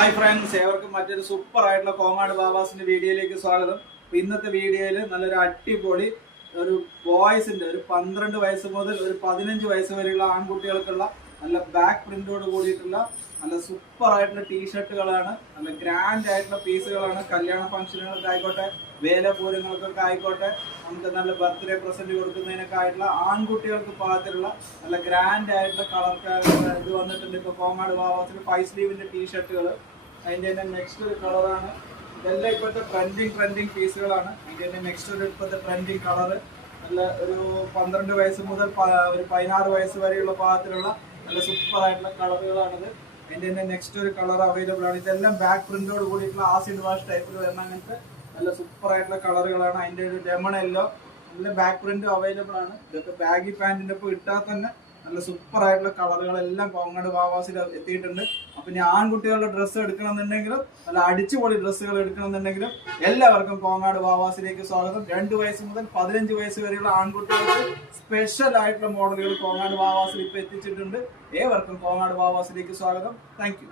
Hi friends, ഏവർക്കും മറ്റൊരു super ആയിട്ടുള്ള കോങ്ങാട് ബാബാസിന്റെ വീഡിയോയിലേക്ക് സ്വാഗതം. ഇന്നത്തെ വീഡിയോയിൽ നല്ലൊരു അടിപൊളി ഒരു ബോയ്സിന്റെ ഒരു 12 വയസ്സ് മുതൽ ഒരു 15 വയസ്സ് വരെയുള്ള ആൺകുട്ടികൾക്കുള്ള നല്ല ബാക്ക് പ്രിന്റോട് കൂടിയിട്ടുള്ള നല്ല സൂപ്പർ ആയിട്ടുള്ള ടീഷർട്ടുകളാണ്. നല്ല ഗ്രാൻഡ് ആയിട്ടുള്ള പീസുകളാണ്. കല്യാണ ഫംഗ്ഷനുകൾക്ക് ആയിക്കോട്ടെ, വേലപൂരങ്ങൾക്കൊക്കെ ആയിക്കോട്ടെ, നമുക്ക് നല്ല ബർത്ത്ഡേ പ്രസന്റ് കൊടുക്കുന്നതിനൊക്കെ ആയിട്ടുള്ള ആൺകുട്ടികൾക്ക് പാകത്തിലുള്ള നല്ല ഗ്രാൻഡ് ആയിട്ടുള്ള കളർ ഇത് വന്നിട്ടുണ്ട്. ഇപ്പൊ കോങ്ങാട് ബാബാസിന്റെ 5 സ്ലീവിന്റെ ടീഷർട്ടുകൾ. അതിന്റെ തന്നെ നെക്സ്റ്റ് ഒരു കളറാണ്. ഇതെല്ലാം ഇപ്പോഴത്തെ ട്രെൻഡിങ് പീസുകളാണ്. അതിന്റെ തന്നെ നെക്സ്റ്റ് ഒരു ഇപ്പോഴത്തെ ട്രെൻഡിങ് കളറ് നല്ല ഒരു 12 വയസ്സ് മുതൽ ഒരു 16 വയസ്സ് വരെയുള്ള പാകത്തിലുള്ള നല്ല സൂപ്പർ ആയിട്ടുള്ള കളറുകളാണിത്. അതിന്റെ തന്നെ നെക്സ്റ്റ് ഒരു കളർ അവൈലബിൾ ആണ്. ഇതെല്ലാം ബാക്ക് പ്രിന്റോട് കൂടിയിട്ടുള്ള ആസിഡ് വാഷ് ടൈപ്പിൽ വരുന്ന അങ്ങനത്തെ നല്ല സൂപ്പർ ആയിട്ടുള്ള കളറുകളാണ്. അതിന്റെ ഒരു ലെമൺ യെല്ലോ നല്ല ബാക്ക് പ്രിന്റ് അവൈലബിൾ ആണ്. ഇതൊക്കെ ബാഗി പാന്റിന്റെ ഒപ്പം ഇട്ടാൽ തന്നെ നല്ല സൂപ്പർ ആയിട്ടുള്ള കളറുകളെല്ലാം കോങ്ങാട് ബാബാസിൽ എത്തിയിട്ടുണ്ട്. അപ്പൊ ഇനി ആൺകുട്ടികളുടെ ഡ്രസ്സ് എടുക്കണമെന്നുണ്ടെങ്കിലും നല്ല അടിച്ചുപൊളി ഡ്രസ്സുകൾ എടുക്കണമെന്നുണ്ടെങ്കിലും എല്ലാവർക്കും കോങ്ങാട് ബാബാസിലേക്ക് സ്വാഗതം. 2 വയസ്സ് മുതൽ 15 വയസ്സ് വരെയുള്ള ആൺകുട്ടികൾക്ക് സ്പെഷ്യൽ ആയിട്ടുള്ള മോഡലുകൾ കോങ്ങാട് ബാബാസിൽ ഇപ്പൊ എത്തിച്ചിട്ടുണ്ട്. ഏവർക്കും കോങ്ങാട് ബാബാസിലേക്ക് സ്വാഗതം. Thank you.